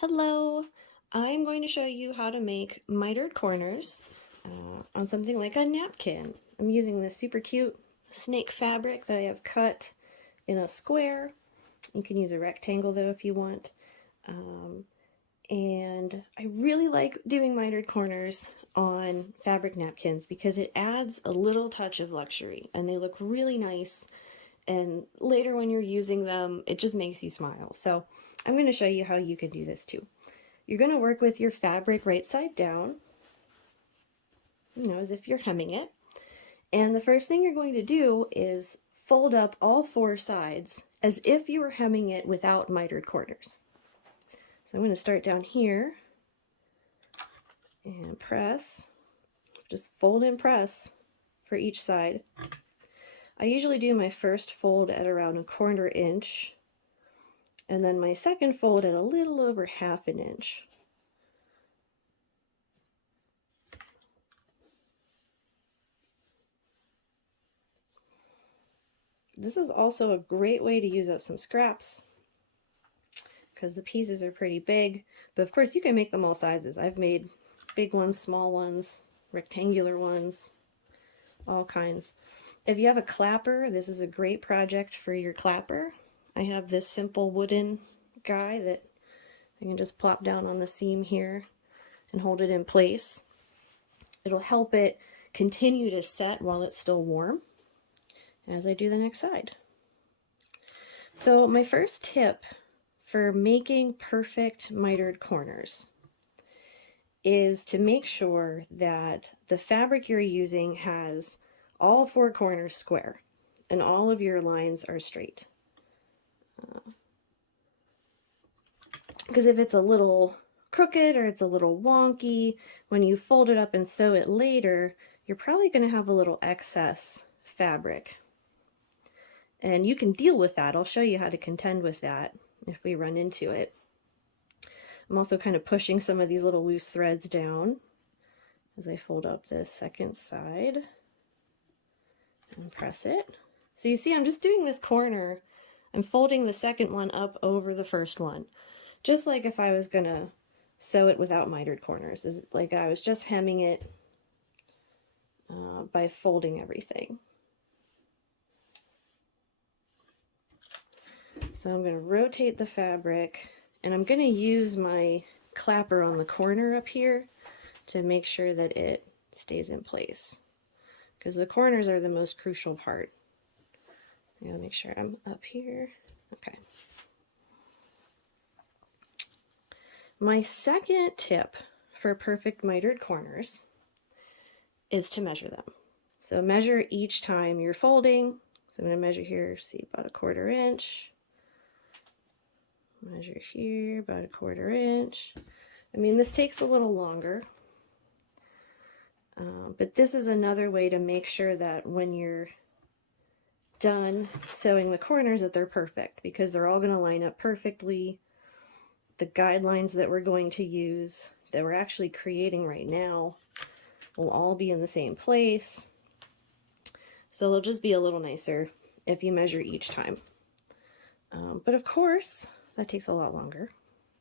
Hello, I'm going to show you how to make mitered corners on something like a napkin. I'm using this super cute snake fabric that I have cut in a square. You can use a rectangle though if you want. Um, and I really like doing mitered corners on fabric napkins because it adds a little touch of luxury and they look really nice, and later when you're using them it just makes you smile. So I'm going to show you how you can do this too. You're going to work with your fabric right side down, as if you're hemming it. And the first thing you're going to do is fold up all four sides as if you were hemming it without mitered corners. So I'm going to start down here and press, just fold and press for each side. I usually do my first fold at around 1/4 inch, and then my second fold at a little over 1/2 inch. This is also a great way to use up some scraps because the pieces are pretty big, but of course you can make them all sizes. I've made big ones, small ones, rectangular ones, all kinds. If you have a clapper, this is a great project for your clapper. I have this simple wooden guy that I can just plop down on the seam here and hold it in place. It'll help it continue to set while it's still warm as I do the next side. So my first tip for making perfect mitered corners is to make sure that the fabric you're using has all four corners square and all of your lines are straight. Because if it's a little crooked or it's a little wonky, when you fold it up and sew it later, you're probably going to have a little excess fabric. And you can deal with that. I'll show you how to contend with that if we run into it. I'm also kind of pushing some of these little loose threads down as I fold up this second side and press it. So you see I'm just doing this corner. I'm folding the second one up over the first one, just like if I was gonna sew it without mitered corners. Is like I was just hemming it by folding everything. So I'm going to rotate the fabric, and I'm going to use my clapper on the corner up here to make sure that it stays in place, because the corners are the most crucial part. I gotta make sure I'm up here. Okay. My second tip for perfect mitered corners is to measure them. So measure each time you're folding. So I'm going to measure here, see, about 1/4 inch. Measure here, about 1/4 inch. I mean, this takes a little longer, but this is another way to make sure that when you're done sewing the corners that they're perfect, because they're all going to line up perfectly. The guidelines that we're going to use, that we're actually creating right now, will all be in the same place. So they'll just be a little nicer if you measure each time. But of course, that takes a lot longer.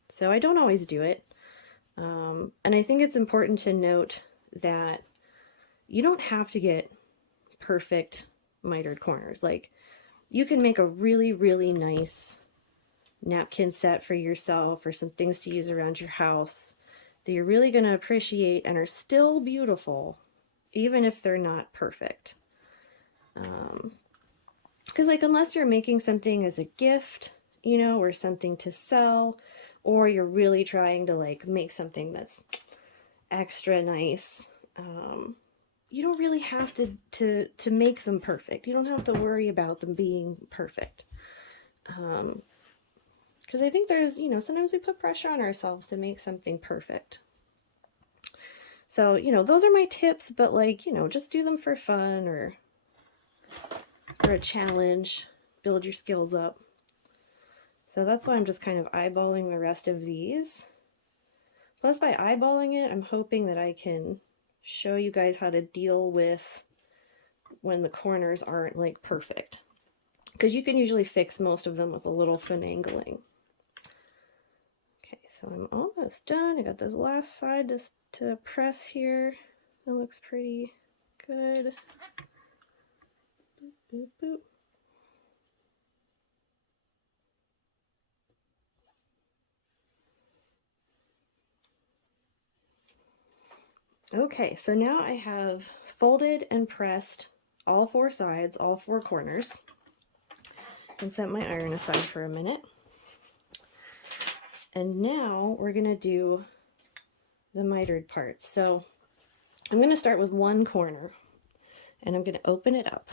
So I don't always do it. And I think it's important to note that you don't have to get perfect mitered corners. Like, you can make a really, really nice napkin set for yourself or some things to use around your house that you're really going to appreciate and are still beautiful, even if they're not perfect. Because like, unless you're making something as a gift, or something to sell, or you're really trying to like make something that's extra nice, you don't really have to make them perfect. You don't have to worry about them being perfect. Because I think there's, sometimes we put pressure on ourselves to make something perfect. So, those are my tips, but like, just do them for fun or a challenge, build your skills up. So that's why I'm just kind of eyeballing the rest of these. Plus, by eyeballing it, I'm hoping that I can show you guys how to deal with when the corners aren't like perfect, because you can usually fix most of them with a little finagling. Okay, So I'm almost done. I got this last side to press here. It looks pretty good. Boop, boop, boop. Okay, so now I have folded and pressed all 4 sides, all 4 corners, and set my iron aside for a minute. And now we're going to do the mitered parts. So I'm going to start with one corner, and I'm going to open it up.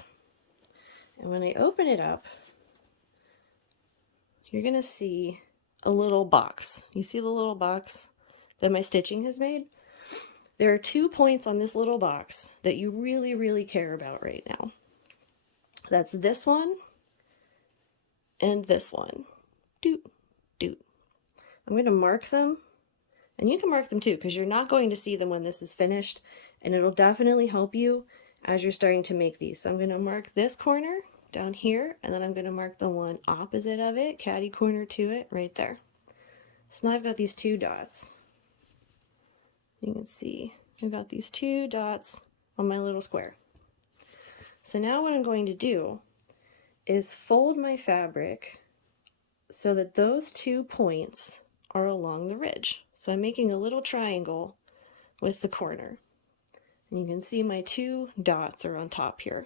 And when I open it up, you're going to see a little box. You see the little box that my stitching has made? There are 2 points on this little box that you really, really care about right now. That's this one and this one. Doot, doot. I'm going to mark them, and you can mark them too because you're not going to see them when this is finished, and it'll definitely help you as you're starting to make these. So I'm going to mark this corner down here, and then I'm going to mark the one opposite of it, catty corner to it, right there. So now I've got these 2 dots. You can see I've got these 2 dots on my little square. So now what I'm going to do is fold my fabric so that those 2 points are along the ridge. So I'm making a little triangle with the corner. And you can see my 2 dots are on top here.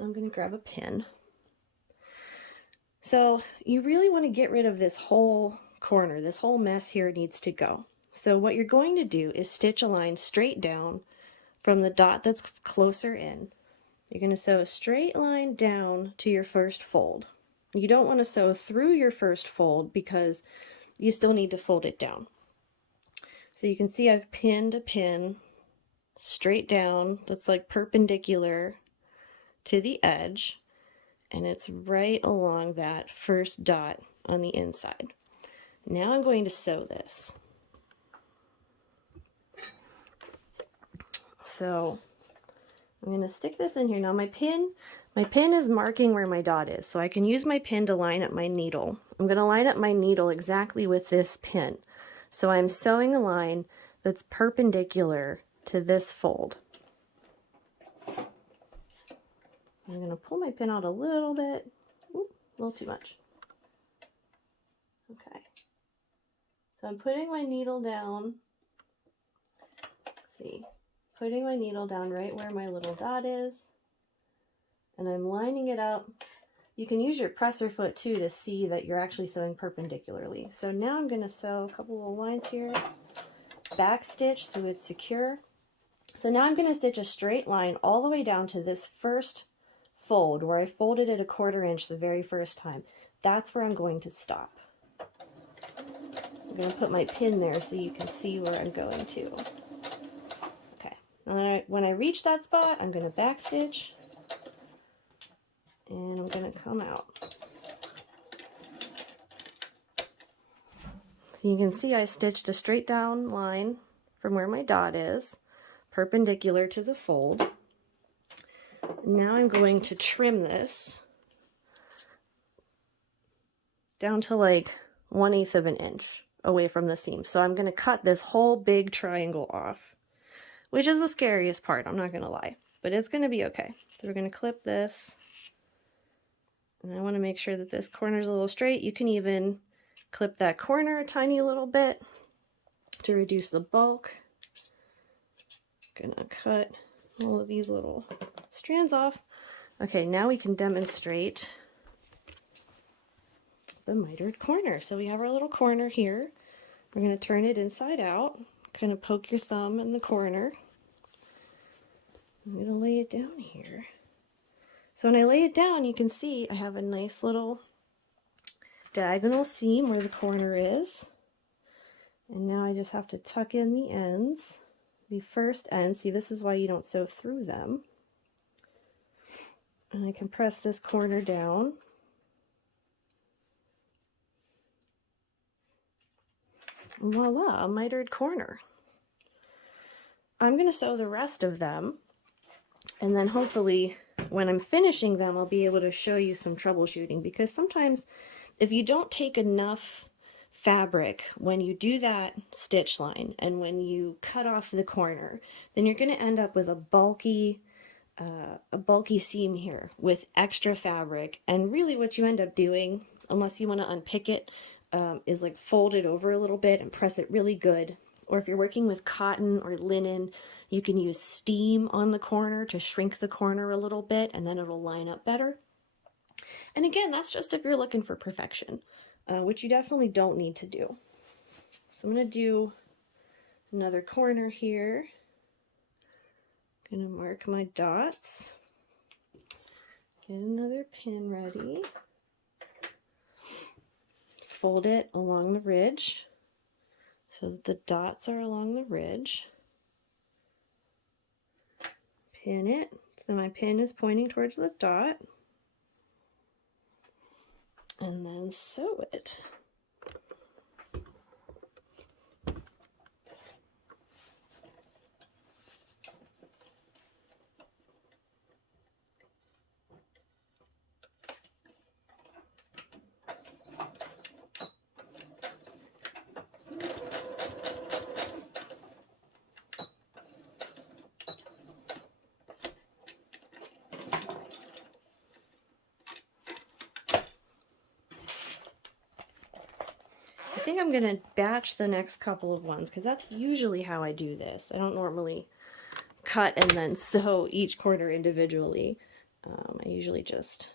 I'm going to grab a pin. So you really want to get rid of this whole corner. This whole mess here needs to go. So what you're going to do is stitch a line straight down from the dot that's closer in. You're going to sew a straight line down to your first fold. You don't want to sew through your first fold because you still need to fold it down. So you can see I've pinned a pin straight down that's like perpendicular to the edge, and it's right along that first dot on the inside. Now I'm going to sew this. So I'm going to stick this in here. Now my pin is marking where my dot is, so I can use my pin to line up my needle. I'm going to line up my needle exactly with this pin. So I'm sewing a line that's perpendicular to this fold. I'm going to pull my pin out a little bit. Oop, a little too much. Okay. So I'm putting my needle down. Let's see. Putting my needle down right where my little dot is, and I'm lining it up. You can use your presser foot too to see that you're actually sewing perpendicularly. So now I'm going to sew a couple little lines here, back stitch so it's secure. So now I'm going to stitch a straight line all the way down to this first fold where I folded it a 1/4 inch the very first time. That's where I'm going to stop. I'm going to put my pin there so you can see where I'm going to. When I reach that spot, I'm going to back stitch, and I'm going to come out. So you can see I stitched a straight down line from where my dot is, perpendicular to the fold. Now I'm going to trim this down to like 1/8 of an inch away from the seam. So I'm going to cut this whole big triangle off, which is the scariest part, I'm not going to lie, but it's going to be okay. So we're going to clip this, and I want to make sure that this corner is a little straight. You can even clip that corner a tiny little bit to reduce the bulk. I'm going to cut all of these little strands off. Okay, now we can demonstrate the mitered corner. So we have our little corner here. We're going to turn it inside out, kind of poke your thumb in the corner. I'm going to lay it down here. So when I lay it down, you can see I have a nice little diagonal seam where the corner is. And now I just have to tuck in the ends, the first end. See, this is why you don't sew through them. And I can press this corner down. And voila, a mitered corner. I'm going to sew the rest of them, and then hopefully when I'm finishing them, I'll be able to show you some troubleshooting, because sometimes if you don't take enough fabric, when you do that stitch line and when you cut off the corner, then you're going to end up with a bulky seam here with extra fabric. And really what you end up doing, unless you want to unpick it, is like fold it over a little bit and press it really good. Or if you're working with cotton or linen, you can use steam on the corner to shrink the corner a little bit, and then it'll line up better. And again, that's just if you're looking for perfection, which you definitely don't need to do. So I'm going to do another corner here. I'm going to mark my dots. Get another pin ready. Fold it along the ridge so that the dots are along the ridge. Pin it so my pin is pointing towards the dot. And then sew it. I think I'm going to batch the next couple of ones because that's usually how I do this. I don't normally cut and then sew each corner individually. I usually just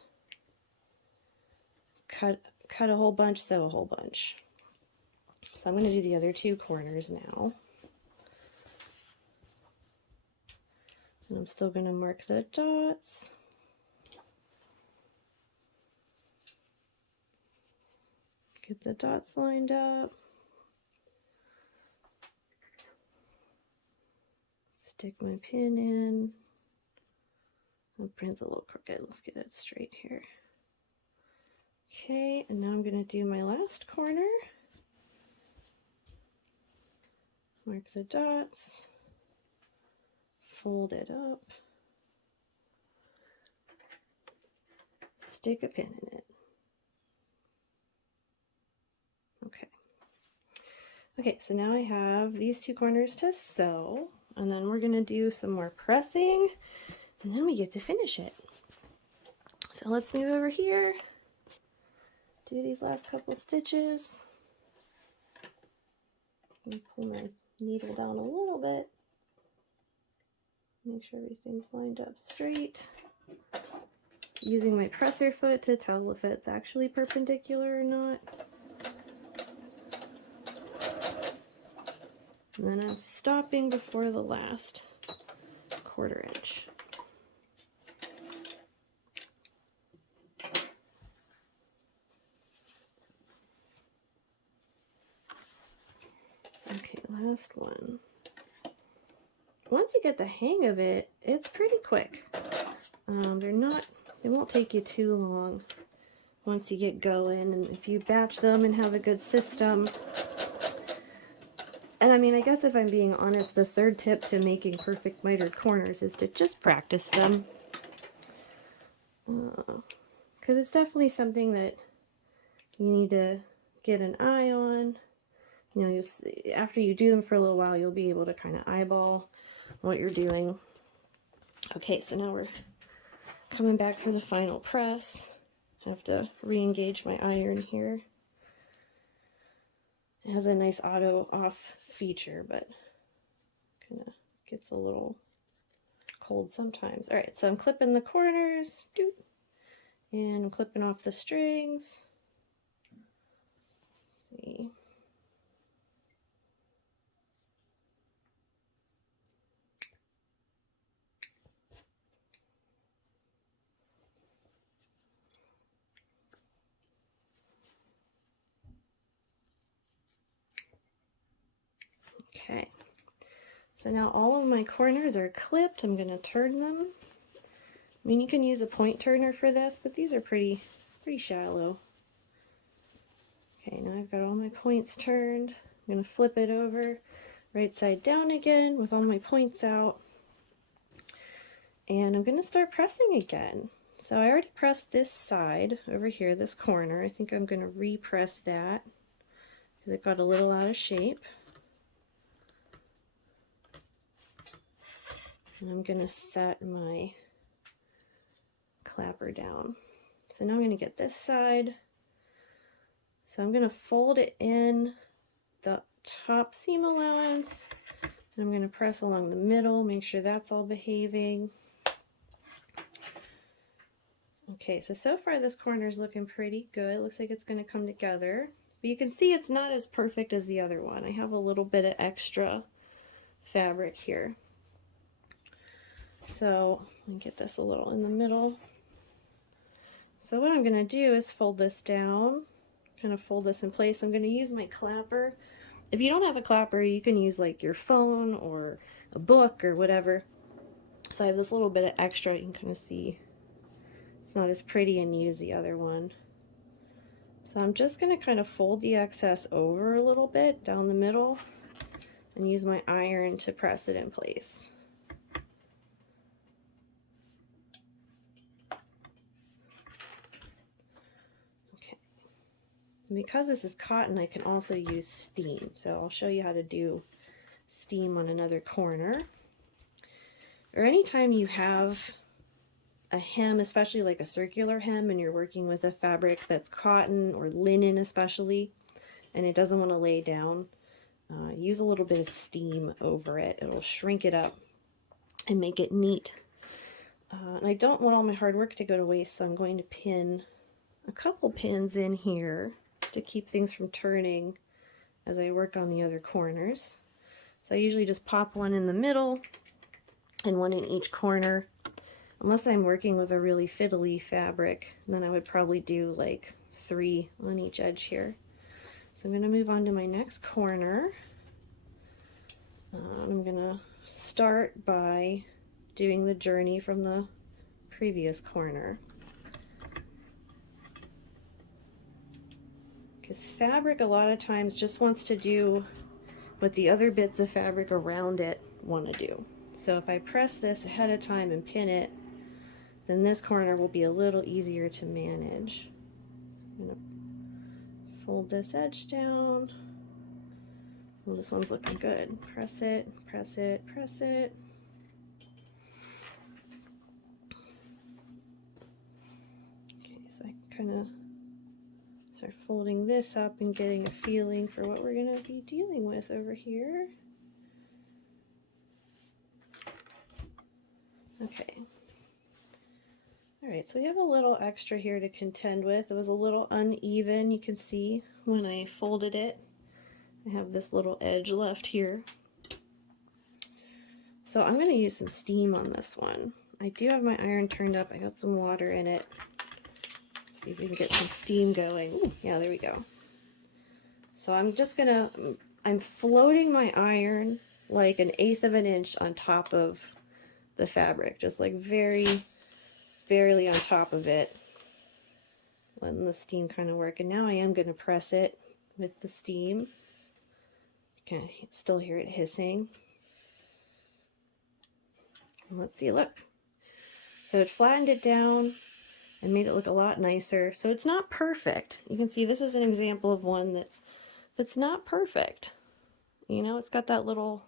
cut a whole bunch, sew a whole bunch. So I'm going to do the other two corners now. And I'm still going to mark the dots. Get the dots lined up. Stick my pin in. My pin's a little crooked. Let's get it straight here. Okay, and now I'm going to do my last corner. Mark the dots. Fold it up. Stick a pin in it. Okay, so now I have these two corners to sew, and then we're going to do some more pressing, and then we get to finish it. So let's move over here, do these last couple stitches. Pull my needle down a little bit, make sure everything's lined up straight. Using my presser foot to tell if it's actually perpendicular or not. And then I'm stopping before the last 1/4 inch. Okay, last one. Once you get the hang of it, it's pretty quick. They won't take you too long once you get going, and if you batch them and have a good system. And I mean, I guess if I'm being honest, the third tip to making perfect mitered corners is to just practice them. Because it's definitely something that you need to get an eye on. You know, after you do them for a little while, you'll be able to kind of eyeball what you're doing. Okay, so now we're coming back for the final press. I have to re-engage my iron here. It has a nice auto off feature, but kind of gets a little cold sometimes. All right, so I'm clipping the corners, and I'm clipping off the strings. Let's see. Okay, so now all of my corners are clipped. I'm going to turn them. I mean, you can use a point turner for this, but these are pretty shallow. Okay, now I've got all my points turned. I'm going to flip it over right side down again with all my points out. And I'm going to start pressing again. So I already pressed this side over here, this corner. I think I'm going to repress that because it got a little out of shape. And I'm going to set my clapper down. So now I'm going to get this side. So I'm going to fold it in the top seam allowance. And I'm going to press along the middle, make sure that's all behaving. Okay, so far this corner is looking pretty good. It looks like it's going to come together. But you can see it's not as perfect as the other one. I have a little bit of extra fabric here. So let me get this a little in the middle. So what I'm going to do is fold this down, kind of fold this in place. I'm going to use my clapper. If you don't have a clapper, you can use like your phone or a book or whatever. So I have this little bit of extra. You can kind of see it's not as pretty and neat as the other one. So I'm just going to kind of fold the excess over a little bit down the middle and use my iron to press it in place. Okay. And because this is cotton, I can also use steam. So I'll show you how to do steam on another corner. Or anytime you have a hem, especially like a circular hem, and you're working with a fabric that's cotton or linen especially, and it doesn't want to lay down, use a little bit of steam over it. It'll shrink it up and make it neat. And I don't want all my hard work to go to waste, so I'm going to pin a couple pins in here to keep things from turning as I work on the other corners. So I usually just pop one in the middle and one in each corner. Unless I'm working with a really fiddly fabric, then I would probably do like 3 on each edge here. So I'm going to move on to my next corner. I'm going to start by doing the journey from the previous corner. Because fabric a lot of times just wants to do what the other bits of fabric around it want to do. So if I press this ahead of time and pin it, then this corner will be a little easier to manage. I'm going to fold this edge down. Well, this one's looking good. Press it, press it, press it. Okay, so I kind of start folding this up and getting a feeling for what we're going to be dealing with over here. Okay. Alright, so we have a little extra here to contend with. It was a little uneven, you can see when I folded it. I have this little edge left here. So I'm going to use some steam on this one. I do have my iron turned up. I got some water in it. Let's see if we can get some steam going. Ooh, yeah, there we go. So I'm just going to, I'm floating my iron like 1/8 of an inch on top of the fabric, just like very barely on top of it, letting the steam kind of work. And now I am going to press it with the steam. You can still hear it hissing. And let's see, look. So it flattened it down and made it look a lot nicer. So it's not perfect. You can see this is an example of one that's not perfect. You know, it's got that little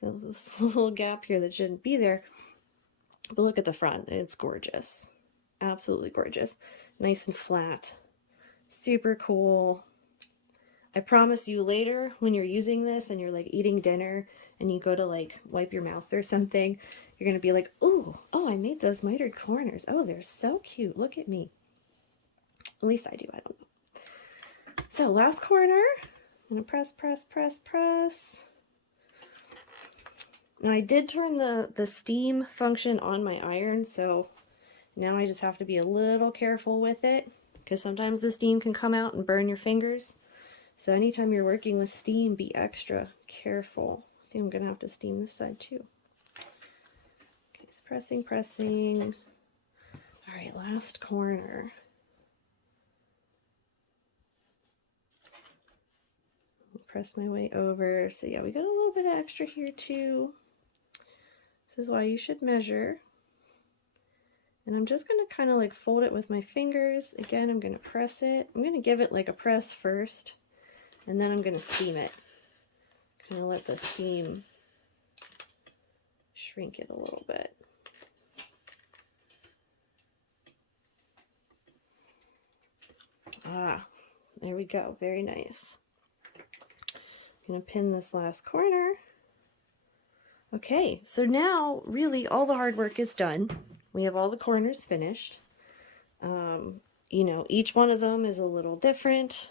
this little gap here that shouldn't be there. But look at the front, it's gorgeous. Absolutely gorgeous. Nice and flat. Super cool. I promise you later when you're using this and you're like eating dinner and you go to like wipe your mouth or something, you're going to be like, ooh, oh, I made those mitered corners. Oh, they're so cute. Look at me. At least I do. I don't know. So last corner. I'm going to press, press, press, press. Now I did turn the steam function on my iron, so now I just have to be a little careful with it because sometimes the steam can come out and burn your fingers. So anytime you're working with steam, be extra careful. I think I'm going to have to steam this side too. Okay, so pressing, pressing. All right, last corner. Press my way over. So yeah, we got a little bit of extra here too. This is why you should measure. And I'm just going to kind of like fold it with my fingers. Again, I'm going to press it. I'm going to give it like a press first. And then I'm going to steam it. Kind of let the steam shrink it a little bit. Ah, there we go. Very nice. I'm going to pin this last corner. Okay, so now really all the hard work is done. We have all the corners finished. You know, each one of them is a little different.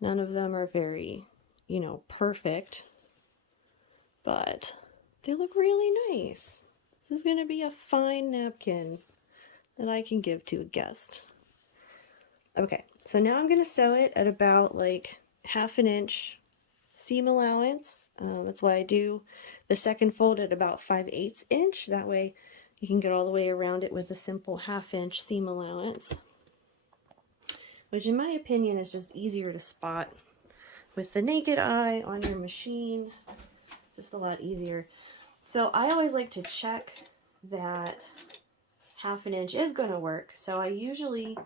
None of them are very, you know, perfect, but they look really nice. This is going to be a fine napkin that I can give to a guest. Okay, so now I'm going to sew it at about like 1/2 inch seam allowance. That's why I do the second fold at about 5/8 inch. That way you can get all the way around it with a simple 1/2 inch seam allowance, which in my opinion is just easier to spot with the naked eye on your machine. Just a lot easier. So I always like to check that 1/2 inch is going to work. So I usually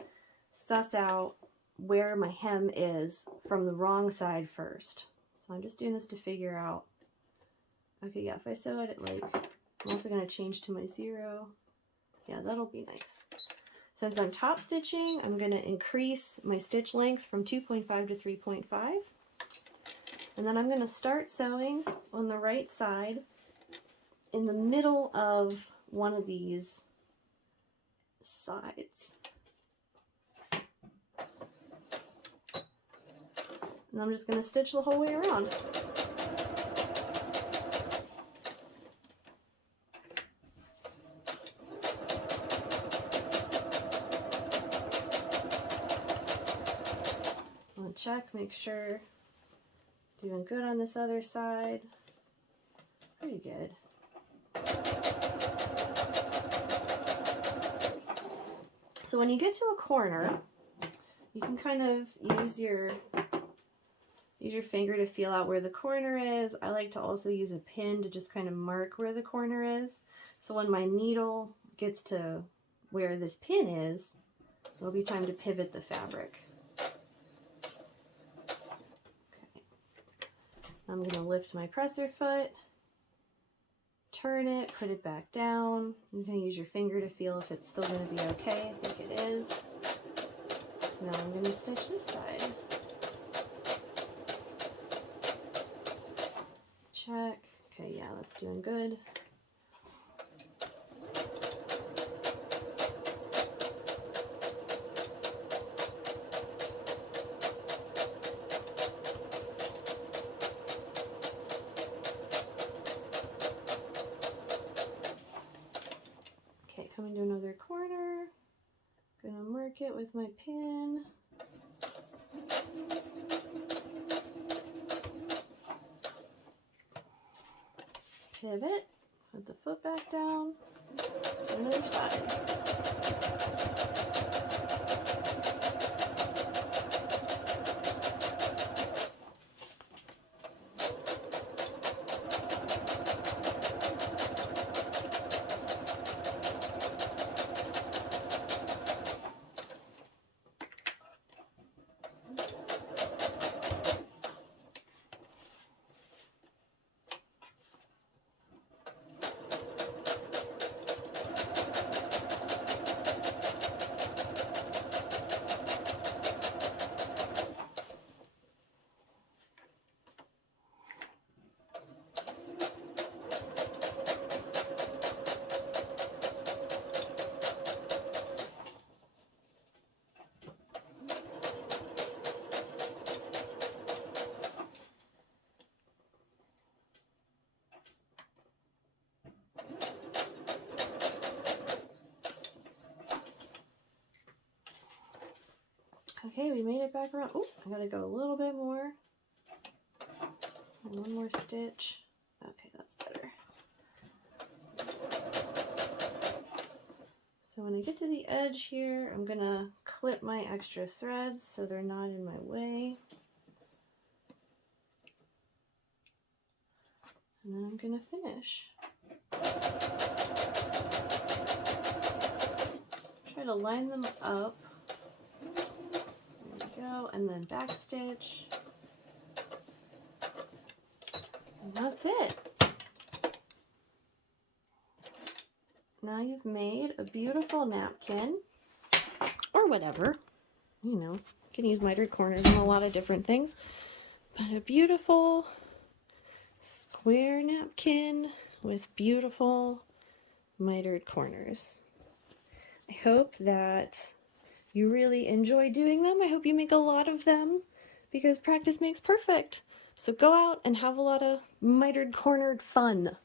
suss out where my hem is from the wrong side first. So I'm just doing this to figure out, okay, yeah, if I sew it at like, I'm also going to change to my 0. Yeah, that'll be nice. Since I'm top stitching, I'm going to increase my stitch length from 2.5 to 3.5. And then I'm going to start sewing on the right side in the middle of one of these sides. And I'm just going to stitch the whole way around. I'll check, make sure. Doing good on this other side. Pretty good. So when you get to a corner, you can kind of use your finger to feel out where the corner is. I like to also use a pin to just kind of mark where the corner is. So when my needle gets to where this pin is, there'll be time to pivot the fabric. I'm going to lift my presser foot, turn it, put it back down. You can use your finger to feel if it's still going to be okay. I think it is. So now I'm going to stitch this side. Check. Okay, yeah, that's doing good. Coming to another corner, gonna mark it with my pin. Pivot, put the foot back down, another side. Okay, we made it back around. Oh, I gotta go a little bit more. And one more stitch. Okay, that's better. So when I get to the edge here, I'm gonna clip my extra threads so they're not in my way. And then I'm gonna finish. Try to line them up. There we go, and then back stitch, And that's it. Now you've made a beautiful napkin, or whatever. You know, you can use mitered corners in a lot of different things. But a beautiful square napkin with beautiful mitered corners. I hope that you really enjoy doing them. I hope you make a lot of them because practice makes perfect. So go out and have a lot of mitered cornered fun.